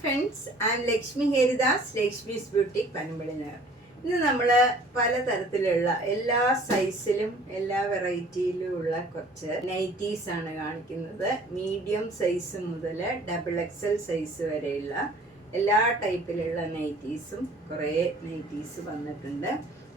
Friends, I am Lakshmi Haridas, Lakshmi's boutique Panampilly Nagar. ഇന്ന് നമ്മൾ പലതരത്തിലുള്ള എല്ലാ സൈസിലും എല്ലാ വെറൈറ്റിയിലും ഉള്ള കുറച്ച് നൈറ്റീസ് ആണ് കാണിക്കുന്നത്. മീഡിയം സൈസ് മുതൽ XXL സൈസ് വരെയുള്ള എല്ലാ ടൈപ്പിലുള്ള നൈറ്റീസും കുറേ നൈറ്റീസ് വന്നിട്ടുണ്ട്.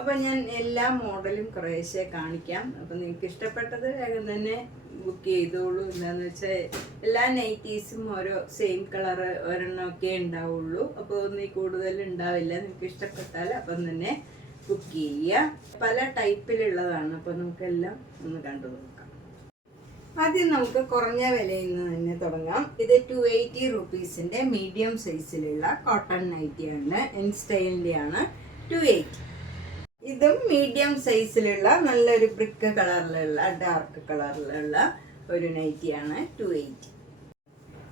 അപ്പോൾ ഞാൻ എല്ലാ മോഡലും കുറേശ്ശെ കാണിക്കാം. അപ്പോൾ നിങ്ങൾക്ക് ഇഷ്ടപ്പെട്ടത് വേഗം തന്നെ ബുക്ക് ചെയ്തോളൂ. എന്താണെന്ന് വെച്ചാൽ എല്ലാ നൈറ്റീസും ഓരോ സെയിം കളറ് ഒരെണ്ണമൊക്കെ ഉണ്ടാവുള്ളൂ. അപ്പോൾ ഒന്നിൽ കൂടുതൽ ഉണ്ടാവില്ല. നിങ്ങൾക്ക് ഇഷ്ടപ്പെട്ടാൽ അപ്പം തന്നെ ബുക്ക് ചെയ്യുക. പല ടൈപ്പിലുള്ളതാണ്. അപ്പോൾ നമുക്കെല്ലാം ഒന്ന് കണ്ടു നോക്കാം. ആദ്യം നമുക്ക് കുറഞ്ഞ വിലയിൽ നിന്ന് തന്നെ തുടങ്ങാം. ഇത് 280 റുപ്പീസിൻ്റെ മീഡിയം സൈസിലുള്ള കോട്ടൺ നൈറ്റിയാണ്. എൻ സ്റ്റൈലിൻ്റെയാണ്. 280. ഇതും മീഡിയം സൈസിലുള്ള നല്ലൊരു ബ്രിക്ക് കളറിലുള്ള ഡാർക്ക് കളറിലുള്ള ഒരു നൈറ്റിയാണ്. 280.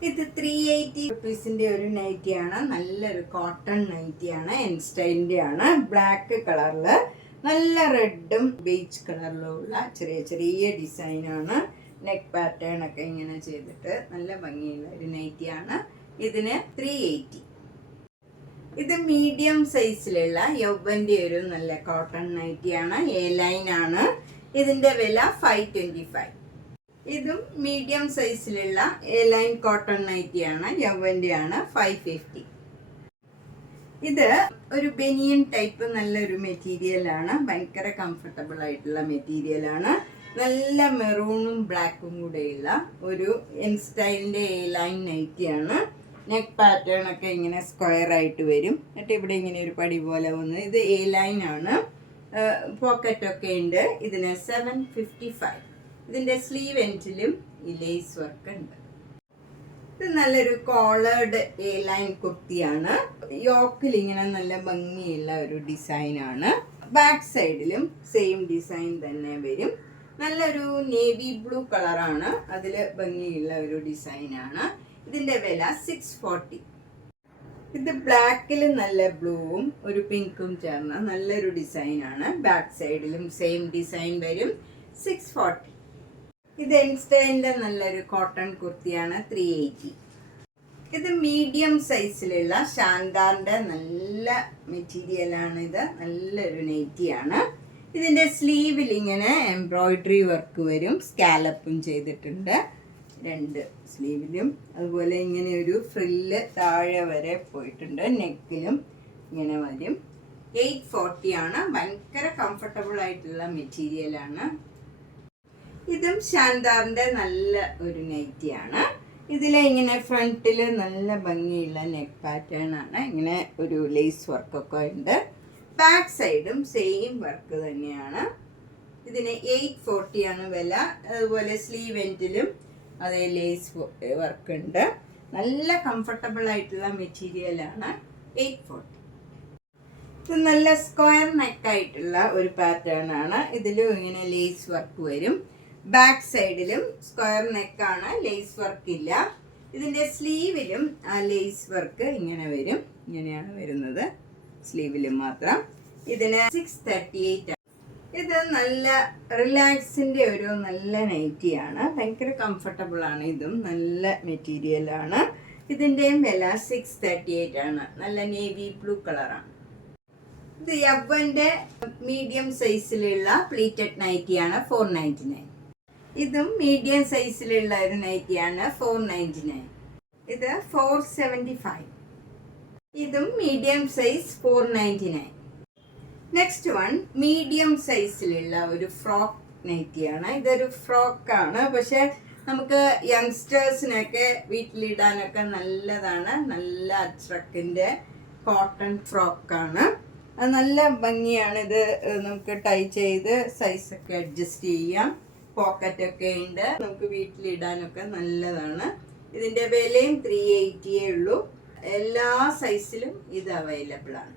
ഇത് 380 റുപ്പീസിൻ്റെ ഒരു നൈറ്റിയാണ്. നല്ലൊരു കോട്ടൺ നൈറ്റിയാണ്. എൻ സ്റ്റൈലിൻ്റെ ആണ്. ബ്ലാക്ക് കളറിൽ നല്ല റെഡും ബീച്ച് കളറിലുള്ള ചെറിയ ചെറിയ ഡിസൈനാണ്. നെക്ക് പാറ്റേൺ ഒക്കെ ഇങ്ങനെ ചെയ്തിട്ട് നല്ല ഭംഗിയുള്ള ഒരു നൈറ്റിയാണ്. ഇതിന് 380. ഇത് മീഡിയം സൈസിലുള്ള യൗവൻ്റെ ഒരു നല്ല കോട്ടൺ നൈറ്റിയാണ്. എ ലൈൻ ആണ്. ഇതിൻ്റെ വില 525. ഇതും മീഡിയം സൈസിലുള്ള എ ലൈൻ കോട്ടൺ നൈറ്റിയാണ്. യൗവൻ്റെ ആണ്. 550. ഇത് ഒരു ബനിയൻ ടൈപ്പ് നല്ലൊരു മെറ്റീരിയലാണ്. ഭയങ്കര കംഫർട്ടബിൾ ആയിട്ടുള്ള മെറ്റീരിയലാണ്. നല്ല മെറൂണും ബ്ലാക്കും കൂടെയുള്ള ഒരു എൻ സ്റ്റൈലിൻ്റെ എ ലൈൻ നൈറ്റിയാണ്. നെക്ക് പാറ്റേൺ ഒക്കെ ഇങ്ങനെ സ്ക്വയർ ആയിട്ട് വരും. എന്നിട്ട് ഇവിടെ ഇങ്ങനെ ഒരു പടി പോലെ വന്ന് ഇത് എ ലൈൻ ആണ്. പോക്കറ്റൊക്കെ ഉണ്ട്. ഇതിന് 755. ഇതിൻ്റെ സ്ലീവ് എൻഡിലും ഈ ലേസ് വർക്ക് ഉണ്ട്. ഇത് നല്ലൊരു കോളേർഡ് എ ലൈൻ കുർത്തിയാണ്. യോക്കിൽ ഇങ്ങനെ നല്ല ഭംഗിയുള്ള ഒരു ഡിസൈനാണ്. ബാക്ക് സൈഡിലും സെയിം ഡിസൈൻ തന്നെ വരും. നല്ലൊരു നേവി ബ്ലൂ കളറാണ്. അതിൽ ഭംഗിയുള്ള ഒരു ഡിസൈനാണ്. ഇതിൻ്റെ വില 640. ഇത് ബ്ലാക്കിൽ നല്ല ബ്ലൂവും ഒരു പിങ്കും ചേർന്ന നല്ലൊരു ഡിസൈനാണ്. ബാക്ക് സൈഡിലും സെയിം ഡിസൈൻ വരും. 640. ഇത് എൻ സ്റ്റൈലിൻ്റെ നല്ലൊരു കോട്ടൺ കുർത്തിയാണ്. 380. ഇത് മീഡിയം സൈസിലുള്ള ഷാൻഡാറിൻ്റെ നല്ല മെറ്റീരിയലാണ്. ഇത് നല്ലൊരു നൈറ്റിയാണ്. ഇതിൻ്റെ സ്ലീവിൽ ഇങ്ങനെ എംബ്രോയിഡറി വർക്ക് വരും. സ്കാലപ്പും ചെയ്തിട്ടുണ്ട് രണ്ട് സ്ലീവിലും. അതുപോലെ ഇങ്ങനെ ഒരു ഫ്രില്ല് താഴെ വരെ പോയിട്ടുണ്ട്. നെക്കിലും ഇങ്ങനെ വരും. 840 ആണ്. ഭയങ്കര കംഫർട്ടബിൾ ആയിട്ടുള്ള മെറ്റീരിയലാണ്. ഇതും ഷാൻഡാറിൻ്റെ നല്ല ഒരു നൈറ്റിയാണ്. ഇതിലെ ഇങ്ങനെ ഫ്രണ്ടിൽ നല്ല ഭംഗിയുള്ള നെക്ക് പാറ്റേൺ ആണ്. ഇങ്ങനെ ഒരു ലേസ് വർക്കൊക്കെ ഉണ്ട്. ബാക്ക് സൈഡും സെയിം വർക്ക് തന്നെയാണ്. ഇതിന് 840 ആണ് വില. അതുപോലെ സ്ലീവ് എൻഡിലും അതേ ലേസ് വർക്ക് ഉണ്ട്. നല്ല കംഫർട്ടബിൾ ആയിട്ടുള്ള മെറ്റീരിയലാണ്. 840. ഇത് നല്ല സ്ക്വയർ നെക്കായിട്ടുള്ള ഒരു പാറ്റേൺ ആണ്. ഇതിലും ഇങ്ങനെ ലേസ് വർക്ക് വരും. ബാക്ക് സൈഡിലും സ്ക്വയർ നെക്കാണ്. ലേസ് വർക്ക് ഇല്ല. ഇതിൻ്റെ സ്ലീവിലും ആ ലേസ് വർക്ക് ഇങ്ങനെ വരും. ഇങ്ങനെയാണ് വരുന്നത് സ്ലീവിലും മാത്രം. ഇതിന് 638. ഇത് നല്ല റിലാക്സിൻ്റെ ഒരു നല്ല നൈറ്റിയാണ്. ഭയങ്കര കംഫർട്ടബിൾ ആണ്. ഇതും നല്ല മെറ്റീരിയലാണ്. ഇതിൻ്റെയും വില 638 ആണ്. നല്ല നേവി ബ്ലൂ കളറാണ്. ഇത് യവ്വൻ്റെ മീഡിയം സൈസിലുള്ള പ്ലീറ്റഡ് നൈറ്റിയാണ്. 499. ഇതും മീഡിയം സൈസിലുള്ള ഒരു നൈറ്റിയാണ്. 499. ഇത് 475. ഇതും medium size 499. Next one medium സൈസിലുള്ള ഒരു ഫ്രോക്ക് നൈറ്റിയാണ്. ഇതൊരു ഫ്രോക്കാണ്. പക്ഷെ നമുക്ക് യങ്സ്റ്റേഴ്സിനൊക്കെ വീട്ടിലിടാനൊക്കെ നല്ലതാണ്. നല്ല അച്രക്കിൻ്റെ കോട്ടൺ ഫ്രോക്കാണ്. അത് നല്ല ഭംഗിയാണ്. ഇത് നമുക്ക് ടൈ ചെയ്ത് സൈസൊക്കെ അഡ്ജസ്റ്റ് ചെയ്യാം. പോക്കറ്റൊക്കെ ഉണ്ട്. നമുക്ക് വീട്ടിലിടാനൊക്കെ നല്ലതാണ്. ഇതിൻ്റെ വിലയും 380 ഉള്ളൂ. എല്ലാ സൈസിലും ഇത് അവൈലബിൾ ആണ്.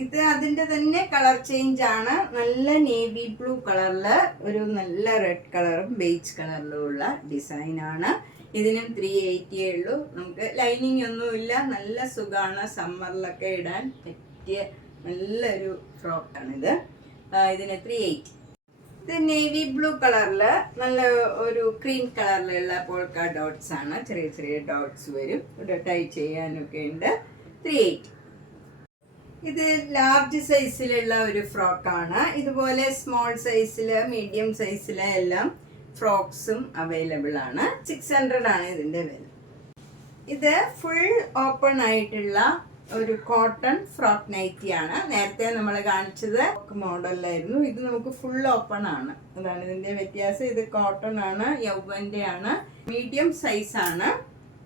ഇത് അതിൻ്റെ തന്നെ കളർ ചേഞ്ച് ആണ്. നല്ല നേവി ബ്ലൂ കളറിൽ ഒരു നല്ല റെഡ് കളറും ബേജ് കളറിലും ഉള്ള ഡിസൈനാണ്. ഇതിനും 380 ഉള്ളൂ. നമുക്ക് ലൈനിങ് ഒന്നുമില്ല. നല്ല സുഖമാണ്. സമ്മറിലൊക്കെ ഇടാൻ പറ്റിയ നല്ലൊരു ഫ്രോക്കാണിത്. ഇതിന് 380. ഇത് നേവി ബ്ലൂ കളറില് നല്ല ഒരു ക്രീം കളറിലുള്ള പോൾക്ക ഡോട്ട്സ് ആണ്. ചെറിയ ചെറിയ ഡോട്ട്സ് വരും. ഇവിടെ ടൈ ചെയ്യാനൊക്കെ ഉണ്ട്. 380. ഇത് ലാർജ് സൈസിലുള്ള ഒരു ഫ്രോക്കാണ്. ഇതുപോലെ സ്മോൾ സൈസില് മീഡിയം സൈസില് എല്ലാം ഫ്രോക്സും അവൈലബിൾ ആണ്. 600 ആണ് ഇതിന്റെ വില. ഇത് ഫുൾ ഓപ്പൺ ആയിട്ടുള്ള ഒരു കോട്ടൺ ഫ്രോക്ക് നൈറ്റി ആണ്. നേരത്തെ നമ്മൾ കാണിച്ചത് മോഡലായിരുന്നു. ഇത് നമുക്ക് ഫുൾ ഓപ്പൺ ആണ്. അതാണ് ഇതിന്റെ വ്യത്യാസം. ഇത് കോട്ടൺ ആണ്, യൗവന്റെ ആണ്, മീഡിയം സൈസ് ആണ്.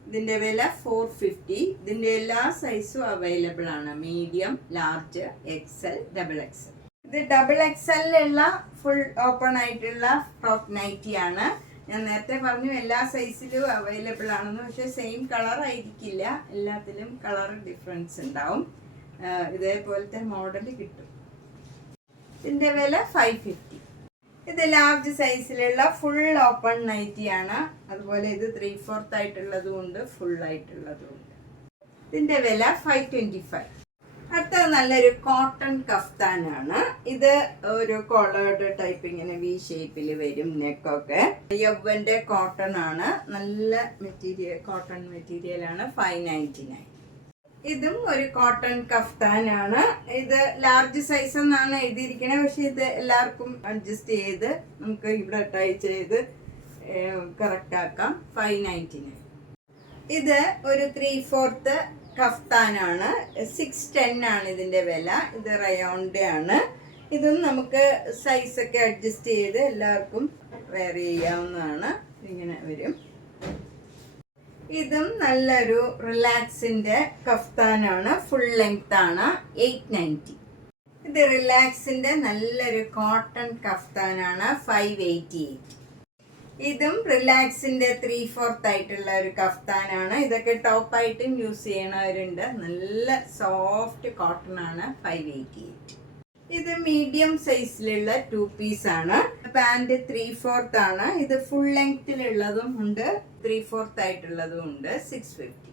ഇതിന്റെ വില 450. ഇതിന്റെ എല്ലാ സൈസും അവൈലബിൾ ആണ്. Medium, large, XL, double XL. ഇത് ഡബിൾ എക്സലിലുള്ള ഫുൾ ഓപ്പൺ ആയിട്ടുള്ള ഫ്രോക്ക് നൈറ്റി ആണ്. ഞാൻ നേരത്തെ പറഞ്ഞു എല്ലാ സൈസിലും അവൈലബിൾ ആണെന്ന്. പക്ഷെ സെയിം കളർ ആയിരിക്കില്ല, എല്ലാത്തിലും കളർ ഡിഫറൻസ് ഉണ്ടാവും. ഇതേപോലത്തെ മോഡൽ കിട്ടും. ഇതിന്റെ വില 550. ഇത് ലാർജ് സൈസിലുള്ള ഫുൾ ഓപ്പൺ നൈറ്റി ആണ്. അതുപോലെ ഇത് 3/4 ആയിട്ടുള്ളതും ഉണ്ട്, ഫുൾ ആയിട്ടുള്ളതും ഉണ്ട്. ഇതിന്റെ വില 525. അടുത്തത് നല്ലൊരു കോട്ടൺ കഫ്താനാണ്. ഇത് ഒരു കോളേർഡ് ടൈപ്പ്, ഇങ്ങനെ വി ഷേപ്പിൽ വരും നെക്കൊക്കെ. യവ്വന്റെ കോട്ടൺ ആണ്. നല്ല മെറ്റീരിയൽ, കോട്ടൺ മെറ്റീരിയൽ ആണ്. 599. ഇതും ഒരു കോട്ടൺ കഫ്താനാണ്. ഇത് ലാർജ് സൈസ് എന്നാണ് എഴുതിയിരിക്കണേ. പക്ഷെ ഇത് എല്ലാവർക്കും അഡ്ജസ്റ്റ് ചെയ്ത് നമുക്ക് ഇവിടെ ടൈ ചെയ്ത് കറക്റ്റ് ആക്കാം. 599. ഇത് ഒരു 3/4 കഫ്താനാണ്. 610 ആണ് ഇതിന്റെ വില. ഇത് റയോണിന്റെ ആണ്. ഇതും നമുക്ക് സൈസ് ഒക്കെ അഡ്ജസ്റ്റ് ചെയ്ത് എല്ലാവർക്കും വെയർ ചെയ്യാവുന്നതാണ്. ഇങ്ങനെ വരും. ഇതും നല്ലൊരു റിലാക്സിന്റെ കഫ്താനാണ്. ഫുൾ ലെങ്ത് ആണ്. 890. ഇത് റിലാക്സിന്റെ നല്ലൊരു കോട്ടൺ കഫ്താനാണ്. 588. ഇതും റിലാക്സിന്റെ 3/4 ആയിട്ടുള്ള ഒരു കഫ്താനാണ്. ഇതൊക്കെ ടോപ്പായിട്ടും യൂസ് ചെയ്യണവരുണ്ട്. നല്ല സോഫ്റ്റ് കോട്ടൺ ആണ്. 588. ഇത് മീഡിയം സൈസിലുള്ള 2 പീസ് ആണ്. പാന്റ് 3/4 ആണ്. ഇത് ഫുൾ ലെങ്ത്തിലുള്ളതും ഉണ്ട്, 3/4 ആയിട്ടുള്ളതും ഉണ്ട്. 650.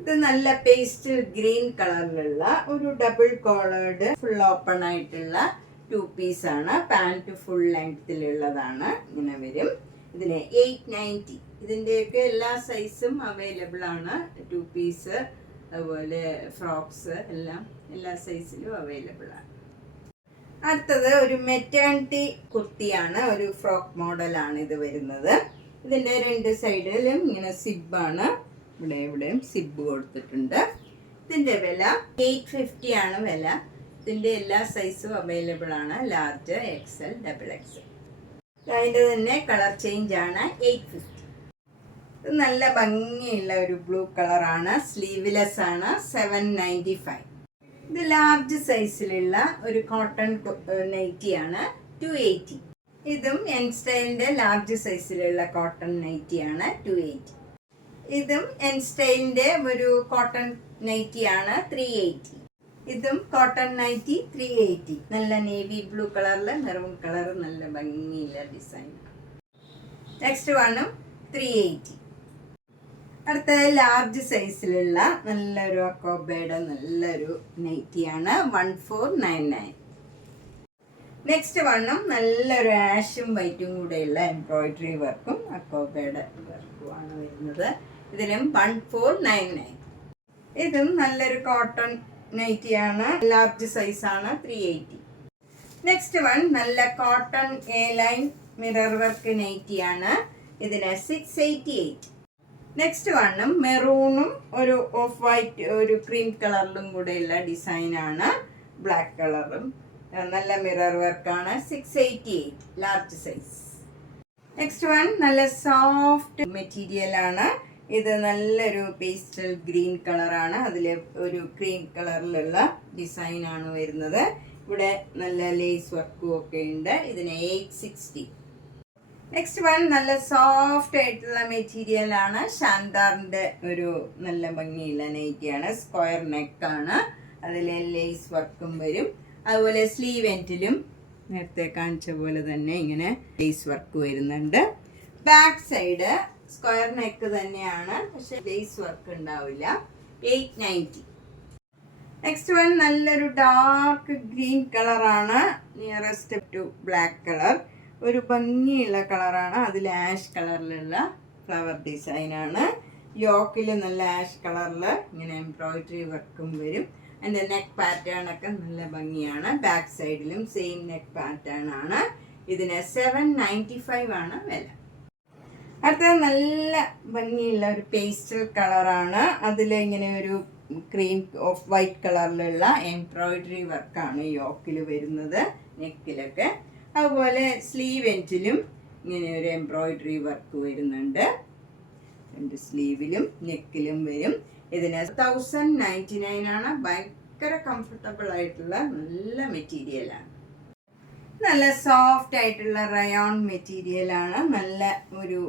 ഇത് നല്ല പേസ്റ്റൽ ഗ്രീൻ കളറിലുള്ള ഒരു ഡബിൾ കോളേർഡ് ഫുൾ ഓപ്പൺ ആയിട്ടുള്ള 2 പീസ് ആണ്. പാന്റ് ഫുൾ ലെങ്ത്തിലുള്ളതാണ്. ഇങ്ങനെ വരും. ഇതിന് 890. ഇതിൻ്റെയൊക്കെ എല്ലാ സൈസും അവൈലബിൾ ആണ്. 2 പീസ് അതുപോലെ ഫ്രോക്സ് എല്ലാം എല്ലാ സൈസിലും അവൈലബിൾ ആണ്. അടുത്തത് ഒരു മെറ്റേണിറ്റി കുർത്തിയാണ്. ഒരു ഫ്രോക്ക് മോഡലാണ് ഇത് വരുന്നത്. ഇതിൻ്റെ 2 സൈഡിലും ഇങ്ങനെ സിബാണ്. ഇവിടെയും സിബ് കൊടുത്തിട്ടുണ്ട്. ഇതിൻ്റെ വില 850 ആണ് വില. ഇതിൻ്റെ എല്ലാ സൈസും അവൈലബിൾ ആണ്. Large, XL, double XL. അതിൻ്റെ തന്നെ കളർ ചേഞ്ച് ആണ്. 850. ഇത് നല്ല ഭംഗിയുള്ള ഒരു ബ്ലൂ കളറാണ്. സ്ലീവ്ലെസ് ആണ്. 795. ഇത് ലാർജ് സൈസിലുള്ള ഒരു കോട്ടൺ നൈറ്റി ആണ്. 280. ഇതും എൻ സ്റ്റൈലിന്റെ ലാർജ് സൈസിലുള്ള കോട്ടൺ നൈറ്റി ആണ്. 280. ഇതും എൻ സ്റ്റൈലിന്റെ ഒരു കോട്ടൺ നൈറ്റി ആണ്. 380. ഇതും കോട്ടൺ നൈറ്റി 380. നല്ല നേവി ബ്ലൂ കളറില് മെറൂൺ കളർ, നല്ല ഭംഗിയുള്ള ഡിസൈൻ. നെക്സ്റ്റ് വണ്ണും 380. അടുത്ത ലാർജ് സൈസിലുള്ള നല്ലൊരു അക്കോബയുടെ നല്ലൊരു നൈറ്റിയാണ്. 1499. നെക്സ്റ്റ് വണ്ണും നല്ലൊരു ആഷും വൈറ്റും കൂടെയുള്ള എംബ്രോയിഡറി വർക്കും അക്കോബയുടെ വർക്കുമാണ് വരുന്നത്. ഇതിലും 1499. ഇതും നല്ലൊരു കോട്ടൺ നൈറ്റിയാണ്. ലാർജ് സൈസാണ്. 380. നെക്സ്റ്റ് വൺ നല്ല cotton A line mirror work നൈറ്റിയാണ്. ഇതിന് 688. നെക്സ്റ്റ് വണ്ണും മെറൂണും ഒരു ഓഫ് വൈറ്റ് ഒരു ക്രീം കളറിലും കൂടെയുള്ള ഡിസൈനാണ്. ബ്ലാക്ക് കളറും നല്ല മിറർ വർക്കാണ്. 688 ലാർജ് സൈസ്. നെക്സ്റ്റ് വൺ നല്ല സോഫ്റ്റ് മെറ്റീരിയൽ ആണ്. ഇത് നല്ലൊരു പേസ്റ്റൽ ഗ്രീൻ കളറാണ്. അതിൽ ഒരു ക്രീം കളറിലുള്ള ഡിസൈനാണ് വരുന്നത്. ഇവിടെ നല്ല ലേസ് വർക്കും ഒക്കെ ഉണ്ട്. ഇതിന് 860. നെക്സ്റ്റ് വൺ നല്ല സോഫ്റ്റ് ആയിട്ടുള്ള മെറ്റീരിയൽ ആണ്. ഷാൻദാറിന്റെ ഒരു നല്ല ഭംഗിയുള്ള നൈറ്റിയാണ്. സ്ക്വയർ നെക്കാണ്. അതിൽ ലേസ് വർക്കും വരും. അതുപോലെ സ്ലീവ് എൻഡിലും നേരത്തെ കാണിച്ച പോലെ തന്നെ ഇങ്ങനെ ലേസ് വർക്ക് വരുന്നുണ്ട്. ബാക്ക് സൈഡ് സ്ക്വയർ നെക്ക് തന്നെയാണ്, പക്ഷെ ലേസ് വർക്ക് ഉണ്ടാവില്ല. 890. നെക്സ്റ്റ് വൺ നല്ലൊരു ഡാർക്ക് ഗ്രീൻ കളറാണ്, നിയറസ്റ്റ് ടു ബ്ലാക്ക് കളർ. ഒരു ഭംഗിയുള്ള കളറാണ്, അതിൽ ആഷ് കളറിലുള്ള ഫ്ലവർ ഡിസൈനാണ്. യോക്കിൽ നല്ല ആഷ് കളറിൽ ഇങ്ങനെ എംബ്രോയിഡറി വർക്കും വരും. അതിൻ്റെ നെക്ക് പാറ്റേൺ ഒക്കെ നല്ല ഭംഗിയാണ്. ബാക്ക് സൈഡിലും സെയിം നെക്ക് പാറ്റേൺ ആണ്. ഇതിന് 795 ആണ് വില. അടുത്തത് നല്ല ഭംഗിയുള്ള ഒരു പേസ്റ്റൽ കളറാണ്, അതിൽ ഇങ്ങനെ ഒരു ക്രീം ഓഫ് വൈറ്റ് കളറിലുള്ള എംബ്രോയിഡറി വർക്കാണ് യോക്കിൽ വരുന്നത്, നെക്കിലൊക്കെ. അതുപോലെ സ്ലീവ് എൻഡിലും ഇങ്ങനെ ഒരു എംബ്രോയിഡറി വർക്ക് വരുന്നുണ്ട്. രണ്ട് സ്ലീവിലും നെക്കിലും വരും. ഇതിന് 1099 ആണ്. ഭയങ്കര കംഫർട്ടബിൾ ആയിട്ടുള്ള നല്ല മെറ്റീരിയലാണ്. നല്ല സോഫ്റ്റ് ആയിട്ടുള്ള റയോൺ മെറ്റീരിയലാണ്. നല്ല ഒരു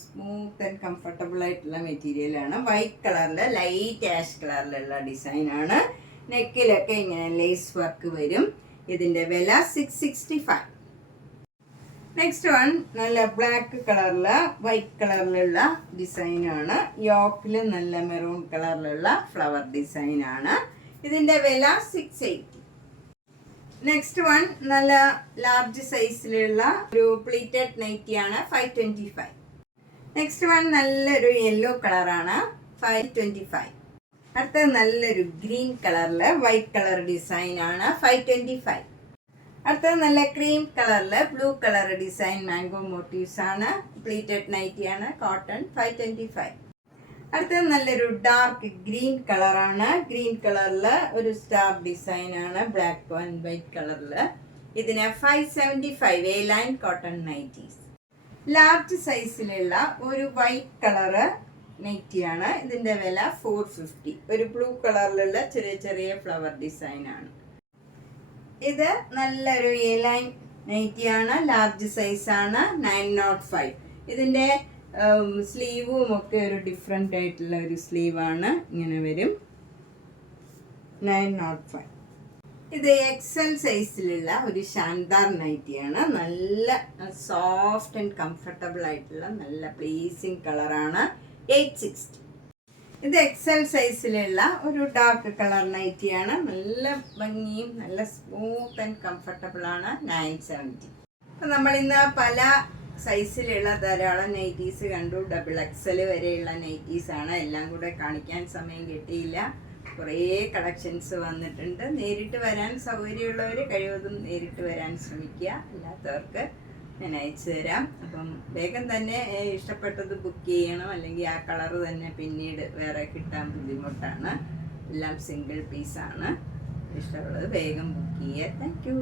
സ്മൂത്ത് ആൻഡ് കംഫർട്ടബിൾ ആയിട്ടുള്ള മെറ്റീരിയലാണ്. വൈറ്റ് കളറിൽ ലൈറ്റ് ആഷ് കളറിലുള്ള ഡിസൈനാണ്. നെക്കിലൊക്കെ ഇങ്ങനെ ലേസ് വർക്ക് വരും. ഇതിൻ്റെ വില 665. നെക്സ്റ്റ് വൺ നല്ല ബ്ലാക്ക് കളറിൽ വൈറ്റ് കളറിലുള്ള ഡിസൈനാണ്. യോക്കിൽ നല്ല മെറൂൺ കളറിലുള്ള ഫ്ലവർ ഡിസൈനാണ്. ഇതിൻ്റെ വില 680. നെക്സ്റ്റ് വൺ നല്ല ലാർജ് സൈസിലുള്ള ഒരു പ്ലീറ്റഡ് നൈറ്റിയാണ്, 525. നെക്സ്റ്റ് വൺ നല്ലൊരു യെല്ലോ കളറാണ്, 525. അടുത്ത നല്ലൊരു ഗ്രീൻ കളറിൽ വൈറ്റ് കളർ ഡിസൈനാണ്, 525. അടുത്തത് നല്ല ക്രീം കളറിൽ blue colour design mango motifs ആണ്, പ്ലീറ്റഡ് നൈറ്റിയാണ്, കോട്ടൺ, 525. അടുത്തത് നല്ലൊരു ഡാർക്ക് ഗ്രീൻ കളറാണ്. ഗ്രീൻ കളറിൽ ഒരു സ്റ്റാർ ഡിസൈൻ ആണ്, ബ്ലാക്ക് ആൻഡ് വൈറ്റ് കളറിൽ. ഇതിന് 575 A line cotton nighties. Large സൈസിലുള്ള ഒരു വൈറ്റ് കളറ് നൈറ്റിയാണ്. ഇതിൻ്റെ വില 450. ഒരു ബ്ലൂ കളറിലുള്ള ചെറിയ ചെറിയ ഫ്ലവർ ഡിസൈനാണ്. ഇത് നല്ലൊരു എ ലൈൻ നൈറ്റിയാണ്, ലാർജ് സൈസാണ്, 905. ഇതിൻ്റെ സ്ലീവും ഒക്കെ ഒരു ഡിഫറെൻ്റ് ആയിട്ടുള്ള ഒരു സ്ലീവാണ്, ഇങ്ങനെ വരും, 905. ഇത് XL സൈസിലുള്ള ഒരു ഷാൻദാർ നൈറ്റിയാണ്. നല്ല സോഫ്റ്റ് ആൻഡ് കംഫർട്ടബിൾ ആയിട്ടുള്ള നല്ല പ്ലീസിങ് കളറാണ്, 860. ഇത് XL സൈസിലുള്ള ഒരു ഡാർക്ക് കളർ നൈറ്റിയാണ്. നല്ല ഭംഗിയും നല്ല സ്മൂത്ത് ആൻഡ് കംഫർട്ടബിൾ ആണ്, 970. അപ്പം നമ്മളിന്ന് പല സൈസിലുള്ള ധാരാളം നൈറ്റീസ് കണ്ടു. XXL വരെയുള്ള നൈറ്റീസാണ്. എല്ലാം കൂടെ കാണിക്കാൻ സമയം കിട്ടിയില്ല. കുറേ കളക്ഷൻസ് വന്നിട്ടുണ്ട്. നേരിട്ട് വരാൻ സൗകര്യമുള്ളവർ കഴിവതും നേരിട്ട് വരാൻ ശ്രമിക്കുക. അല്ലാത്തവർക്ക് ഞാൻ അയച്ചു തരാം. അപ്പം വേഗം തന്നെ ഇഷ്ടപ്പെട്ടത് ബുക്ക് ചെയ്യണം, അല്ലെങ്കിൽ ആ കളറ് തന്നെ പിന്നീട് വേറെ കിട്ടാൻ ബുദ്ധിമുട്ടാണ്. എല്ലാം സിംഗിൾ പീസാണ്. ഇഷ്ടമുള്ളത് വേഗം ബുക്ക് ചെയ്യുക. Thank you.